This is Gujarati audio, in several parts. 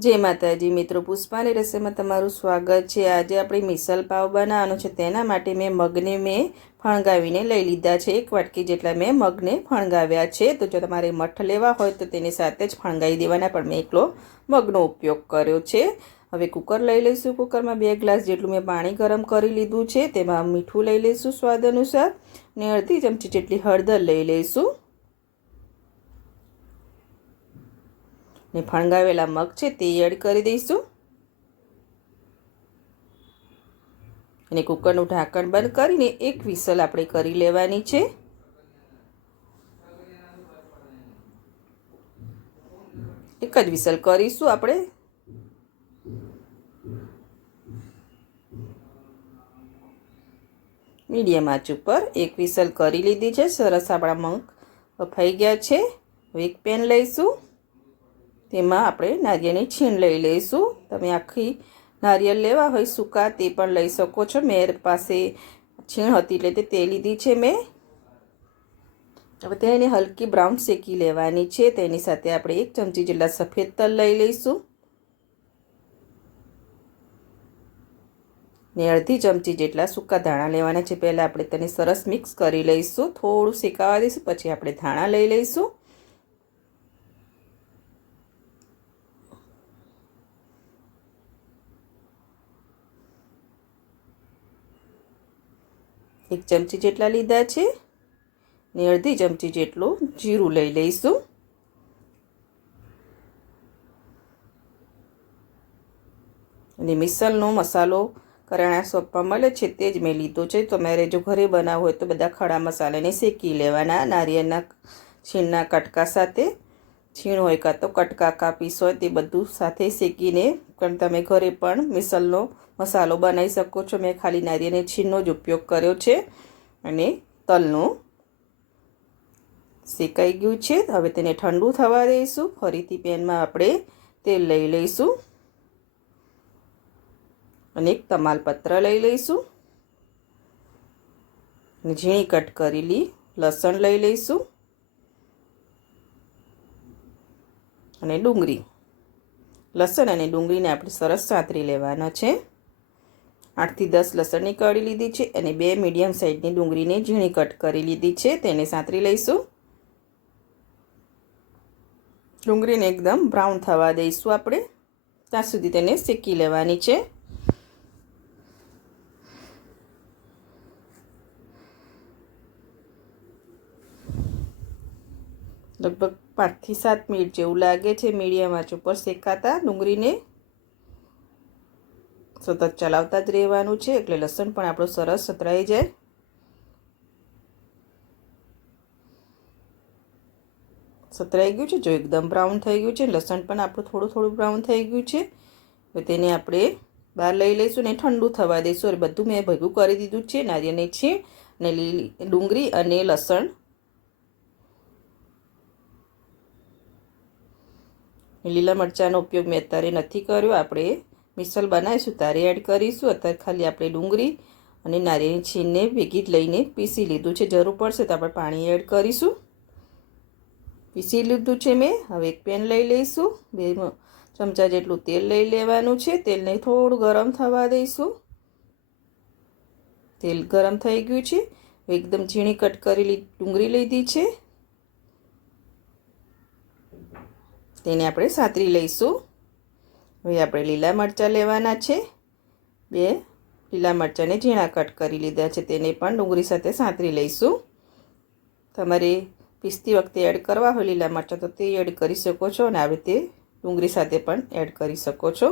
જય માતાજી મિત્રો, પુષ્પાની રસોઈમાં તમારું સ્વાગત છે। આજે આપણે મિસલ પાવ બનાવવાનો છે। તેના માટે મગને ફણગાવીને લઈ લીધા છે। 1 વાટકી જેટલા મેં મગને ફણગાવ્યા છે। તો જો તમારે મઠ લેવા હોય તો તેની સાથે જ ફણગાવી દેવાના, પણ મેં એકલો મગનો ઉપયોગ કર્યો છે। હવે કુકર લઈ લઈશું। કુકરમાં 2 ગ્લાસ જેટલું મેં પાણી ગરમ કરી લીધું છે। તેમાં મીઠું લઈ લઈશું સ્વાદ અનુસાર, ને અડધી ચમચી જેટલી હળદર લઈ લઈશું, ને ફણગાવેલા મગ છે તે એડ કરી દઈશું, અને કુકરનું ઢાંકણ બંધ કરીને 1 વિસલ આપણે કરી લેવાની છે। એક જ વિસલ કરીશું આપણે। મીડિયમ આંચ ઉપર 1 વિસલ કરી લીધી છે। સરસ આપણા મગ બફાઈ ગયા છે। હવે એક પેન લઈશું, તેમાં આપણે નારિયેળની છીણ લઈ લઈશું। તમે આખી નારિયેળ લેવા હોય સૂકા તે પણ લઈ શકો છો। મેર પાસે છીણ હતી એટલે તે લીધી છે મેં। હવે તેને હલકી બ્રાઉન શેકી લેવાની છે। તેની સાથે આપણે 1 ચમચી જેટલા સફેદ તલ લઈ લઈશું, ને અડધી ચમચી જેટલા સૂકા ધાણા લેવાના છે। પહેલાં આપણે તેને સરસ મિક્સ કરી લઈશું, થોડું શેકાવા દઈશું, પછી આપણે ધાણા લઈ લઈશું। એક ચમચી જેટલા લીધા છે, ને અડધી ચમચી જેટલું જીરું લઈ લઈશું, અને મિસલનો મસાલો કરિયાણા શોપમાં મળે છે તે જ મેં લીધો છે। તમારે જો ઘરે બનાવવો હોય તો બધા ખડા મસાલાને શેકી લેવાના નારિયેળના છીણના કટકા સાથે। છીણ હોય કાં તો કટકા કાપીસ હોય તે બધું સાથે શેકીને પણ તમે ઘરે પણ મિસલનો મસાલો બનાવી શકો છો। મેં ખાલી નારિયેળની છીણનો જ ઉપયોગ કર્યો છે, અને તલનું શેકાઈ ગયું છે। હવે તેને ઠંડુ થવા દઈશું। ફરીથી પેનમાં આપણે તેલ લઈ લઈશું, અને એક તમાલપત્ર લઈ લઈશું, ઝીણી કટ કરેલી લસણ લઈ લઈશું, અને ડુંગળી। લસણ અને ડુંગળીને આપણે સરસ સાંતરી લેવાના છે। 8 થી 10 લસણની કળી લીધી છે, અને 2 મીડિયમ સાઇઝની ડુંગળીને ઝીણી કટ કરી લીધી છે, તેને સાંતરી લઈશું। ડુંગળીને એકદમ બ્રાઉન થવા દઈશું આપણે, ત્યાં સુધી તેને શેકી લેવાની છે। લગભગ 5 થી 7 મિનિટ જેવું લાગે છે મીડિયમ આંચ ઉપર શેકાતા ડુંગળીને। સતત ચલાવતા જ રહેવાનું છે, એટલે લસણ પણ આપણું સરસ સતરાઈ જાય। સતરાઈ ગયું છે, જો એકદમ બ્રાઉન થઈ ગયું છે, લસણ પણ આપણું થોડું બ્રાઉન થઈ ગયું છે। હવે તેને આપણે બહાર લઈ લઈશું ને ઠંડુ થવા દઈશું। અને બધું મેં ભેગું કરી દીધું છે, નારિયેળની છીણ અને લીલી ડુંગળી અને લસણ। લીલા મરચાંનો ઉપયોગ મેં અત્યારે નથી કર્યો, આપણે મિસલ બનાવીશું ત્યારે એડ કરીશું। અત્યારે ખાલી આપણે ડુંગળી અને નારિયેળની છીણને ભેગી જ લઈને પીસી લીધું છે, જરૂર પડશે તો આપણે પાણી એડ કરીશું। પીસી લીધું છે મેં। હવે એક પેન લઈ લઈશું, 2 ચમચા જેટલું તેલ લઈ લેવાનું છે। તેલને થોડું ગરમ થવા દઈશું। તેલ ગરમ થઈ ગયું છે, એકદમ ઝીણી કટ કરેલી ડુંગળી લીધી છે, તેને આપણે સાંતરી લઈશું। હવે આપણે લીલા મરચાં લેવાના છે, 2 લીલા મરચાંને ઝીણા કટ કરી લીધા છે, તેને પણ ડુંગળી સાથે સાંતરી લઈશું। તમારે પીસતી વખતે એડ કરવા હોય લીલા મરચાં તો તે એડ કરી શકો છો, અને આવી રીતે ડુંગળી સાથે પણ એડ કરી શકો છો।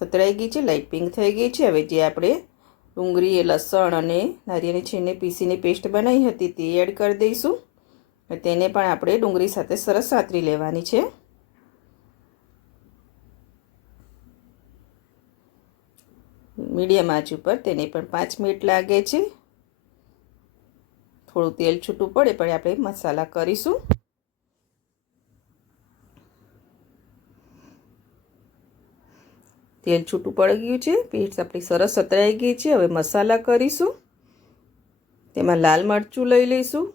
સતરાઈ ગઈ છે, લાઈટ પિંક થઈ ગઈ છે। હવે જે આપણે ડુંગળી, લસણ અને નારિયેળની છીણને પીસીને પેસ્ટ બનાવી હતી તે એડ કરી દઈશું। તેને પણ આપણે ડુંગળી સાથે સરસ સાંતરી લેવાની છે। મીડિયમ આંચ ઉપર તેને પણ 5 મિનિટ લાગે છે। થોડું તેલ છૂટું પડે પણ આપણે મસાલા કરીશું। તેલ છૂટું પડી ગયું છે, પેસ્ટ આપણી સરસ સતરાઈ ગઈ છે। હવે મસાલા કરીશું। તેમાં લાલ મરચું લઈ લઈશું,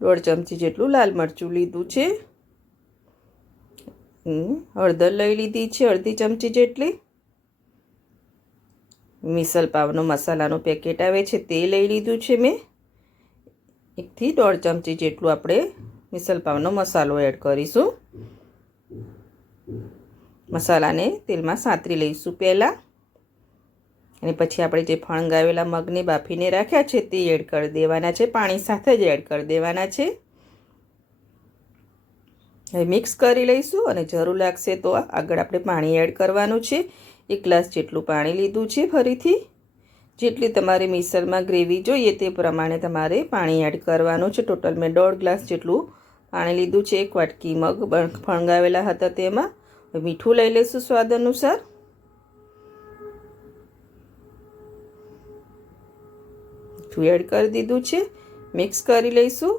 1.5 ચમચી જેટલું લાલ મરચું લીધું છે, હળદર લઈ લીધી છે, અડધી ચમચી જેટલી. મિસલ પાવનો મસાલાનું પેકેટ આવે છે તે લઈ લીધું છે મેં. 1 થી 1.5 ચમચી જેટલું આપણે મિસલ પાવનો મસાલો એડ કરીશું. મસાલાને તેલમાં સાંતરી લઈશું પહેલાં, અને પછી આપણે જે ફણગાવેલા મગને બાફીને રાખ્યા છે તે એડ કરી દેવાના છે, પાણી સાથે જ એડ કરી દેવાના છે. હવે મિક્સ કરી લઈશું, અને જરૂર લાગશે તો આગળ આપણે પાણી એડ કરવાનું છે. 1 ગ્લાસ જેટલું પાણી લીધું છે. ફરીથી જેટલી તમારે મિસલમાં ગ્રેવી જોઈએ તે પ્રમાણે તમારે પાણી એડ કરવાનું છે. ટોટલ મેં 1.5 ગ્લાસ જેટલું પાણી લીધું છે. 1 વાટકી મગ ફણગાવેલા હતા તેમાં. મીઠું લઈ લઈશું સ્વાદ અનુસાર. મીઠું એડ કરી દીધું છે. મિક્સ કરી લઈશું.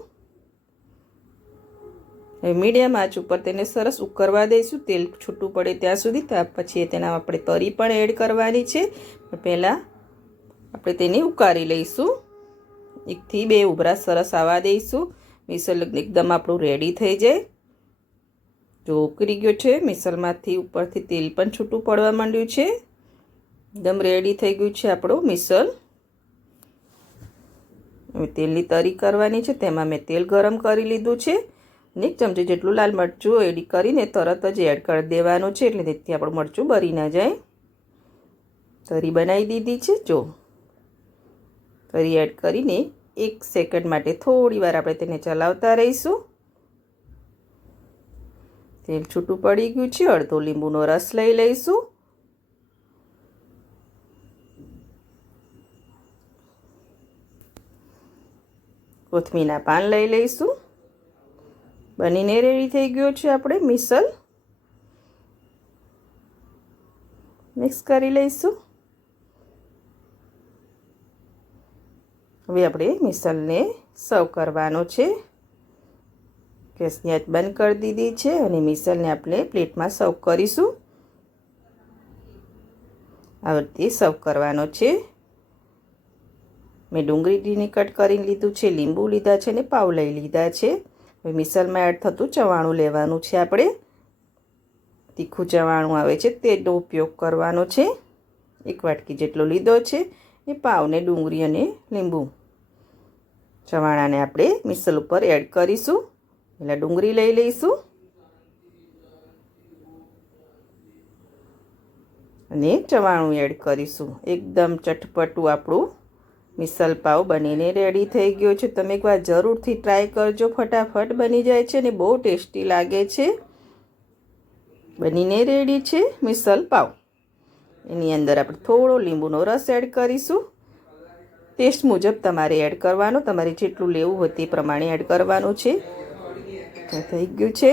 હવે મીડિયમ આંચ ઉપર તેને સરસ ઉકળવા દઈશું, તેલ છૂટું પડે ત્યાં સુધી. ત્યાર પછી તેના આપણે તરી પણ એડ કરવાની છે, પણ પહેલાં આપણે તેને ઉકાળી લઈશું. 1 થી 2 ઉભરા સરસ આવવા દઈશું. મિસલ એકદમ આપણું રેડી થઈ જાય. જો ઉકળી ગયો છે, મિસલમાંથી ઉપરથી તેલ પણ છૂટું પડવા માંડ્યું છે. એકદમ રેડી થઈ ગયું છે આપણું મિસલ. હવે તેલની તરી કરવાની છે, તેમાં મેં તેલ ગરમ કરી લીધું છે. 1 ચમચી જેટલું લાલ મરચું એડ કરીને તરત જ એડ કરી દેવાનું છે, એટલે તેથી આપણું મરચું બળી ના જાય. તરી બનાવી દીધી છે. જો તરી એડ કરીને 1 સેકન્ડ માટે થોડી વાર આપણે તેને ચલાવતા રહીશું. તેલ છૂટું પડી ગયું છે. અડધો લીંબુનો રસ લઈ લઈશું. કોથમીરના પાન લઈ લઈશું. બનીને રેડી થઈ ગયો છે આપણે મિસલ. મિક્સ કરી લઈશું. હવે આપણે મિસલને સર્વ કરવાનો છે. ગેસની આંચ બંધ કરી દીધી છે, અને મિસલને આપણે પ્લેટમાં સર્વ કરીશું. આ રીતે સર્વ કરવાનો છે. મેં ડુંગળીની કટ કરીને લીધું છે, લીંબુ લીધા છે, અને પાવ લઈ લીધા છે. હવે મિસલમાં એડ થતું ચવાણું લેવાનું છે. આપણે તીખું ચવાણું આવે છે તેનો ઉપયોગ કરવાનો છે. 1 વાટકી જેટલો લીધો છે. એ પાવને ડુંગળી અને લીંબુ ચવાણાને આપણે મિસલ ઉપર એડ કરીશું. પહેલાં ડુંગળી લઈ લઈશું, અને ચવાણું એડ કરીશું. એકદમ ચટપટું આપણું મિસલ પાવ બનીને રેડી થઈ ગયો છે. તમે એકવાર જરૂરથી ટ્રાય કરજો. ફટાફટ બની જાય છે અને બહુ ટેસ્ટી લાગે છે. બનીને રેડી છે મિસલ પાવ. એની અંદર આપણે થોડો લીંબુનો રસ એડ કરીશું. ટેસ્ટ મુજબ તમારે એડ કરવાનો, તમારે જેટલું લેવું હોય તે પ્રમાણે એડ કરવાનું છે. થઈ ગયું છે.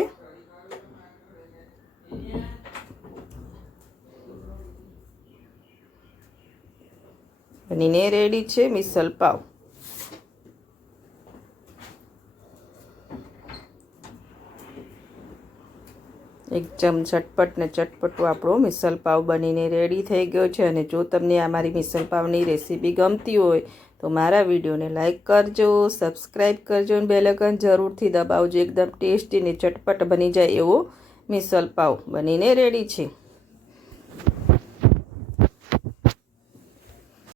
બનીને રેડી છે મિસલ પાવ. એકદમ ઝટપટ ને ચટપટું આપણો મિસલ પાવ બનીને રેડી થઈ ગયો છે. અને જો તમને આ મારી મિસલ પાવની રેસીપી ગમતી હોય તો મારા વિડીયોને લાઈક કરજો, સબસ્ક્રાઈબ કરજો, અને બેલ આઇકન જરૂરથી દબાવજો. એકદમ ટેસ્ટી ને ચટપટ બની જાય એવો મિસલ પાવ બનીને રેડી છે.